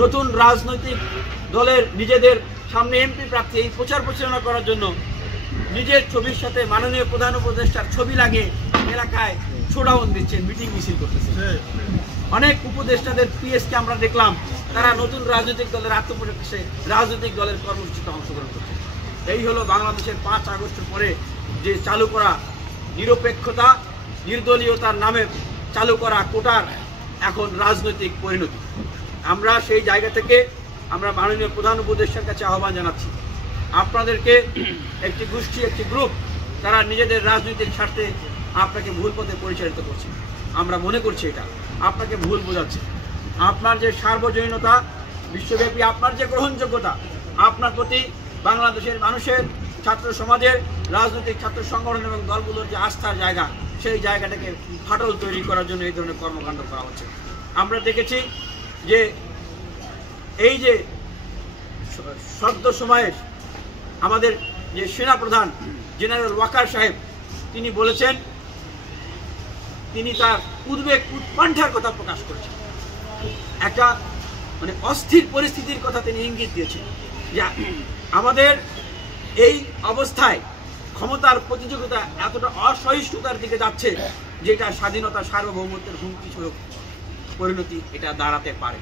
নতুন রাজনৈতিক দলের নিজেদের সামনে এমপি প্রার্থী এই প্রচার প্রচারণা করার জন্য নিজের ছবির সাথে মাননীয় প্রধান উপদেষ্টার ছবি লাগিয়ে এলাকায় শোডাউন দিচ্ছেন, মিটিং মিছিল করতেছে। অনেক উপদেষ্টাদের পিএসকে আমরা দেখলাম তারা নতুন রাজনৈতিক দলের আত্মপ্রকাশে রাজনৈতিক দলের কর্মসূচিতে অংশগ্রহণ করছে। এই হলো বাংলাদেশের 5 আগস্টের পরে যে চালু করা নিরপেক্ষতা, নির্দলীয়তার নামে চালু করা কোটার এখন রাজনৈতিক পরিণতি। আমরা সেই জায়গা থেকে আমরা মাননীয় প্রধান উপদেষ্টার কাছে আহ্বান জানাচ্ছি, আপনাদেরকে একটি গোষ্ঠী, একটি গ্রুপ তারা নিজেদের রাজনৈতিক স্বার্থে আপনাকে ভুল পথে পরিচালিত করছে। আমরা মনে করছি এটা আপনাকে ভুল বোঝাচ্ছে। আপনার যে সার্বজনীনতা, বিশ্বব্যাপী আপনার যে গ্রহণযোগ্যতা, আপনার প্রতি বাংলাদেশের মানুষের, ছাত্র সমাজের, রাজনৈতিক ছাত্র সংগঠন এবং দলগুলোর যে আস্থার জায়গা, সেই জায়গাটাকে ফাটল তৈরি করার জন্য এই ধরনের কর্মকাণ্ড করা হচ্ছে। আমরা দেখেছি যে এই যে সদ্য সময়ের আমাদের যে সেনাপ্রধান জেনারেল ওয়াকার সাহেব, তিনি বলেছেন, তিনি তার উদ্বেগ উৎকণ্ঠার কথা প্রকাশ করেছেন। একটা মানে অস্থির পরিস্থিতির কথা তিনি ইঙ্গিত দিয়েছেন যে আমাদের এই অবস্থায় ক্ষমতার প্রতিযোগিতা এতটা অসহিষ্ণুতার দিকে যাচ্ছে যে এটা স্বাধীনতা, সার্বভৌমত্বের হুমকি স্বরূপ পরিণতি এটা দাঁড়াতে পারে।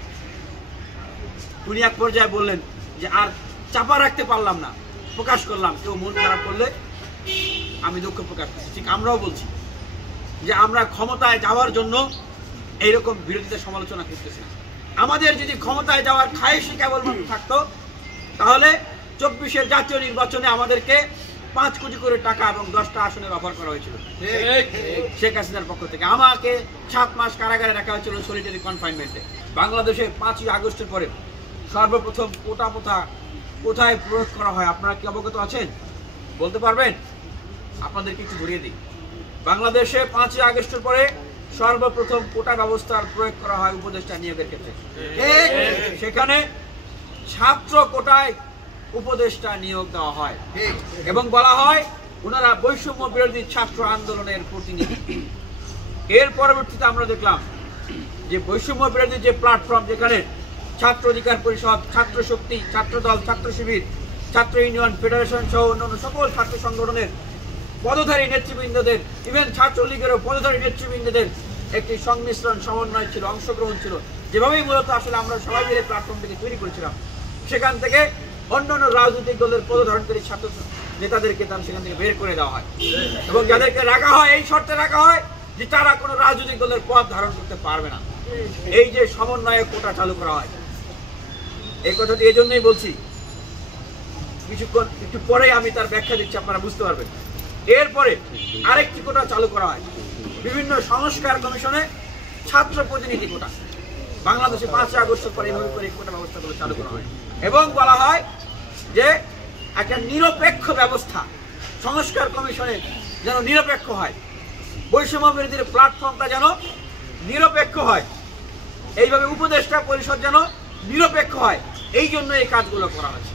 উনি এক পর্যায়ে বললেন যে আর চাপা রাখতে পারলাম না, প্রকাশ করলাম, কেউ মন খারাপ করলে আমি দুঃখ প্রকাশ করছি। ঠিক আমরাও বলছি যে আমরা ক্ষমতায় যাওয়ার জন্য এইরকম বিরোধীদের সমালোচনা করতেছি না। আমাদের যদি ক্ষমতায় যাওয়ার খায়েশই কেবলমাত্র থাকতো তাহলে 24-এর জাতীয় নির্বাচনে আমাদেরকে 5 কোটি করে টাকা এবং 10টা আসনের অফার করা হয়েছিল শেখ হাসিনার পক্ষ থেকে। আমাকে 7 মাস কারাগারে রাখা হয়েছিল সলিটারি কনফাইনমেন্টে। বাংলাদেশে 5ই আগস্টের পরে সর্বপ্রথম কোটা প্রথা কোথায় প্রয়োগ করা হয় আপনারা কি অবগত আছেন? বলতে পারবেন? আপনাদেরকে একটু ধরিয়ে দিই। বাংলাদেশে 5ই আগস্টের পরে সর্বপ্রথম কোটা ব্যবস্থার প্রয়োগ করা হয় উপদেষ্টা নিয়োগের ক্ষেত্রে। সেখানে ছাত্র কোটায় উপদেষ্টা নিয়োগ দেওয়া হয় এবং বলা হয় ওনারা বৈষম্য বিরোধী ছাত্র আন্দোলনের প্রতিনিধি। এর পরবর্তীতে আমরা দেখলাম যে বৈষম্য বিরোধী যে প্ল্যাটফর্ম, যেখানে ছাত্র অধিকার পরিষদ, ছাত্র শক্তি, ছাত্র দল, ছাত্র শিবির, ছাত্র ইউনিয়ন, ফেডারেশন সহ অন্যান্য সকল ছাত্র সংগঠনের পদধারী নেতৃবৃন্দদের, ইভেন ছাত্রলীগেরও পদধারী নেতৃবৃন্দদের একটি সংমিশ্রণ, সমন্বয় ছিল, অংশগ্রহণ ছিল। যেভাবেই মূলত আসলে আমরা সবাই মিলে প্ল্যাটফর্মটিকে তৈরি করেছিলাম, সেখান থেকে অন্যান্য রাজনৈতিক দলের পদধারণকারী ছাত্র নেতাদেরকে তার সেখান থেকে বের করে দেওয়া হয় এবং যাদেরকে রাখা হয় এই শর্তে রাখা হয় যে তারা কোনো রাজনৈতিক দলের পদ ধারণ করতে পারবে না। এই যে সমন্বয়ে কোটা চালু করা হয়, এই কথাটি এই জন্যই বলছি, কিছুক্ষণ একটু পরে আমি তার ব্যাখ্যা দিচ্ছি, আপনারা বুঝতে পারবেন। এরপরে আরেকটি কোটা চালু করা হয় বিভিন্ন সংস্কার কমিশনে ছাত্র প্রতিনিধি কোটা। বাংলাদেশে 5 আগস্টের পরে এইভাবে করে কোটা ব্যবস্থাগুলো চালু করা হয় এবং বলা হয় যে একটা নিরপেক্ষ ব্যবস্থা, সংস্কার কমিশনে যেন নিরপেক্ষ হয়, বৈষম্য বিরোধী প্ল্যাটফর্মটা যেন নিরপেক্ষ হয়, এইভাবে উপদেষ্টা পরিষদ যেন নিরপেক্ষ হয়, এই জন্য এই কাজগুলো করা হয়েছে।